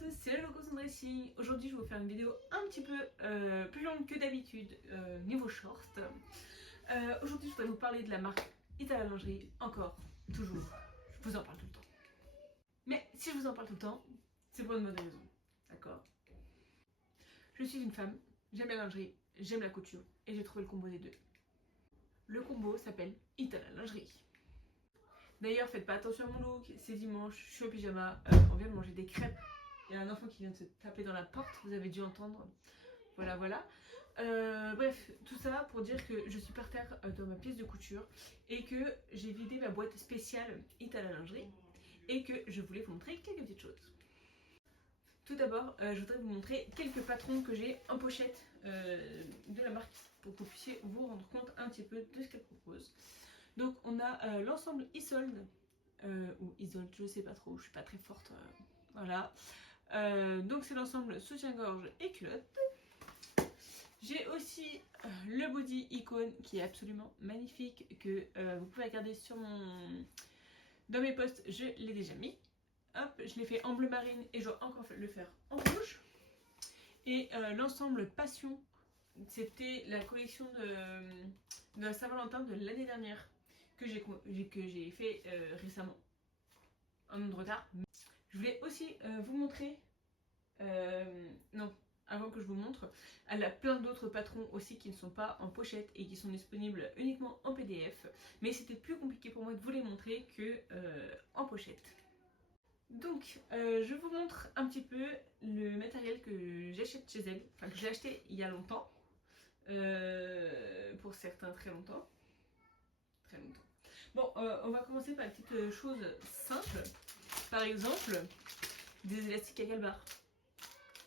tous, c'est le Loco Dressing. Aujourd'hui je vais vous faire une vidéo un petit peu plus longue que d'habitude niveau short. Aujourd'hui je voudrais vous parler de la marque Ita Lingerie, encore, toujours, je vous en parle tout le temps. Mais si je vous en parle tout le temps, c'est pour une bonne raison, d'accord? Je suis une femme, j'aime la lingerie, j'aime la couture et j'ai trouvé le combo des deux. Le combo s'appelle Ita Lingerie. D'ailleurs, faites pas attention à mon look, c'est dimanche, je suis au pyjama, on vient de manger des crêpes. Il y a un enfant qui vient de se taper dans la porte, vous avez dû entendre. Voilà. Bref, tout ça pour dire que je suis par terre dans ma pièce de couture et que j'ai vidé ma boîte spéciale Ita Lingerie et que je voulais vous montrer quelques petites choses. Tout d'abord, je voudrais vous montrer quelques patrons que j'ai en pochette de la marque pour que vous puissiez vous rendre compte un petit peu de ce qu'elle propose. Donc on a l'ensemble Isolde, ou Isolde, je sais pas trop, je suis pas très forte, voilà. Donc c'est l'ensemble soutien-gorge et culotte. J'ai aussi le body icône qui est absolument magnifique, que vous pouvez regarder sur dans mes posts, je l'ai déjà mis. Hop, je l'ai fait en bleu marine et je vais encore le faire en rouge. Et l'ensemble Passion, c'était la collection de la Saint-Valentin de l'année dernière que j'ai fait récemment, un an de retard. Je voulais aussi vous montrer, non, avant que je vous montre, elle a plein d'autres patrons aussi qui ne sont pas en pochette et qui sont disponibles uniquement en PDF, mais c'était plus compliqué pour moi de vous les montrer que en pochette. Donc, je vous montre un petit peu le matériel que j'achète chez elle, enfin que j'ai acheté il y a longtemps, pour certains très longtemps. Bon, on va commencer par les petites choses simples. Par exemple, des élastiques à galbar,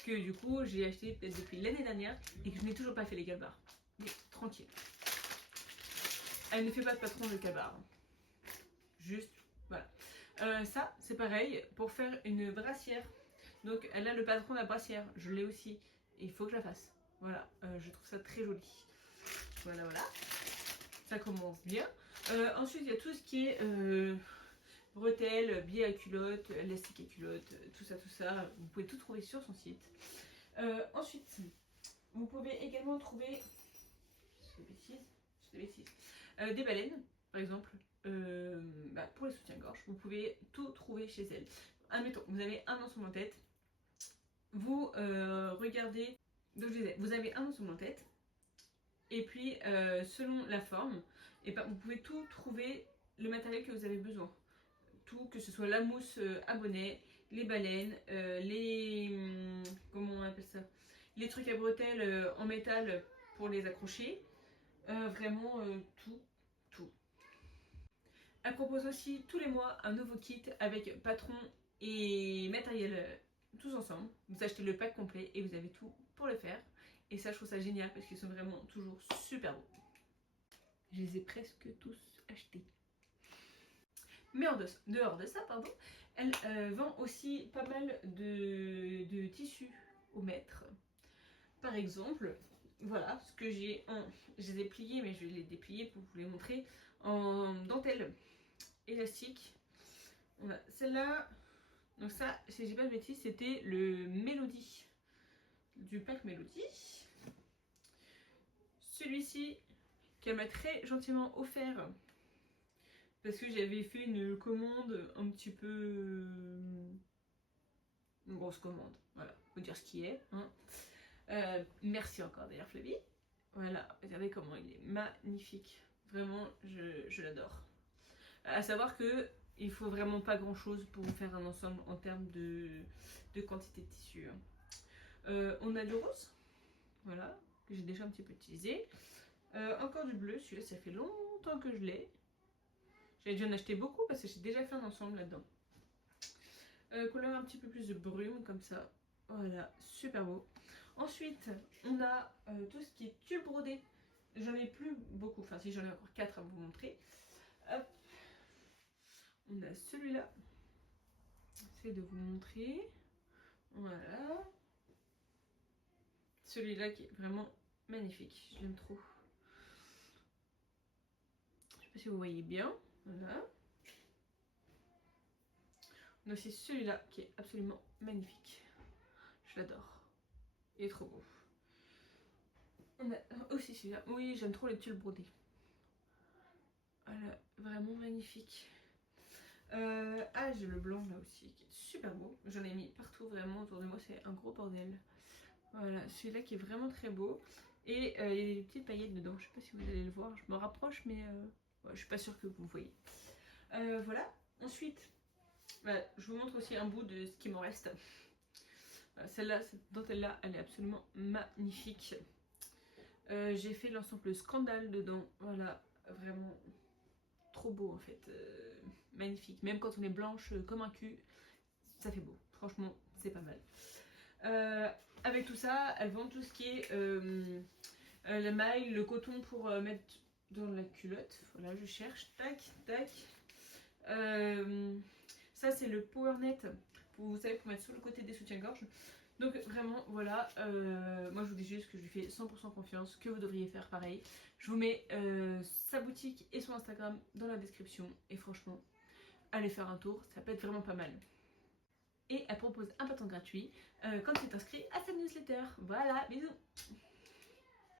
que du coup j'ai acheté peut-être depuis l'année dernière et que je n'ai toujours pas fait les galbars. Mais tranquille. Elle ne fait pas de patron de galbar. Juste, voilà. Ça, c'est pareil pour faire une brassière. Donc elle a le patron de la brassière, je l'ai aussi. Et il faut que je la fasse. Voilà, je trouve ça très joli. Voilà. Ça commence bien. Ensuite, il y a tout ce qui est bretelles, biais à culotte, élastique à culotte, tout ça. Vous pouvez tout trouver sur son site. Ensuite, vous pouvez également trouver des baleines, par exemple, pour les soutiens-gorge. Vous pouvez tout trouver chez elle. Admettons, vous avez un ensemble en tête. Vous regardez. Donc je disais, vous avez un ensemble en tête. Et puis, selon la forme, vous pouvez tout trouver le matériel que vous avez besoin. Tout, que ce soit la mousse à bonnet, les baleines, comment on appelle ça, les trucs à bretelles en métal pour les accrocher. Vraiment tout. Elle propose aussi tous les mois un nouveau kit avec patron et matériel tous ensemble. Vous achetez le pack complet et vous avez tout pour le faire. Et ça, je trouve ça génial parce qu'ils sont vraiment toujours super beaux. Je les ai presque tous achetés. Mais en dehors de ça, elle vend aussi pas mal de tissus au mètre. Par exemple, voilà ce que j'ai en... Je les ai pliés, mais je vais les déplier pour vous les montrer. En dentelle élastique. On a celle-là. Donc ça, si j'ai pas de bêtises, c'était le Mélodie. Du pack Mélodie. Celui-ci, qu'elle m'a très gentiment offert. Parce que j'avais fait une commande un petit peu... une grosse commande. Voilà, faut dire ce qui est. Hein. Merci encore d'ailleurs Flavie. Voilà, regardez comment il est magnifique. Vraiment, je l'adore. À savoir que il faut vraiment pas grand chose pour vous faire un ensemble en termes de quantité de tissu. On a du rose, voilà, que j'ai déjà un petit peu utilisé. Encore du bleu, celui-là ça fait longtemps que je l'ai. J'avais dû en acheter beaucoup parce que j'ai déjà fait un ensemble là-dedans. Couleur un petit peu plus de brume comme ça. Voilà, super beau. Ensuite, on a tout ce qui est tulle brodé. J'en ai plus beaucoup, enfin si j'en ai encore 4 à vous montrer. Hop. On a celui-là. J'essaie de vous montrer. Voilà. Celui-là qui est vraiment magnifique. Je l'aime trop. Je ne sais pas si vous voyez bien. Voilà. On a aussi celui-là qui est absolument magnifique. Je l'adore. Il est trop beau. On a aussi celui-là. Oui, j'aime trop les tulles brodés. Voilà, vraiment magnifique. Ah, j'ai le blanc là aussi qui est super beau. J'en ai mis partout vraiment autour de moi, c'est un gros bordel. Voilà, celui-là qui est vraiment très beau. Et il y a des petites paillettes dedans, je sais pas si vous allez le voir, je me rapproche mais ouais, je suis pas sûre que vous voyez. Voilà, ensuite, je vous montre aussi un bout de ce qui m'en reste. Celle-là, cette dentelle-là, elle est absolument magnifique. J'ai fait l'ensemble Scandale dedans, voilà, vraiment trop beau en fait, magnifique. Même quand on est blanche comme un cul, ça fait beau, franchement, c'est pas mal. Avec tout ça, elle vend tout ce qui est la maille, le coton pour mettre dans la culotte. Voilà, je cherche, tac, tac. Ça, c'est le PowerNet, vous savez, pour mettre sur le côté des soutiens-gorge. Donc vraiment, voilà, moi je vous dis juste que je lui fais 100% confiance, que vous devriez faire pareil. Je vous mets sa boutique et son Instagram dans la description. Et franchement, allez faire un tour, ça peut être vraiment pas mal. Et elle propose un bâton gratuit quand tu t'inscris à sa newsletter. Voilà, bisous.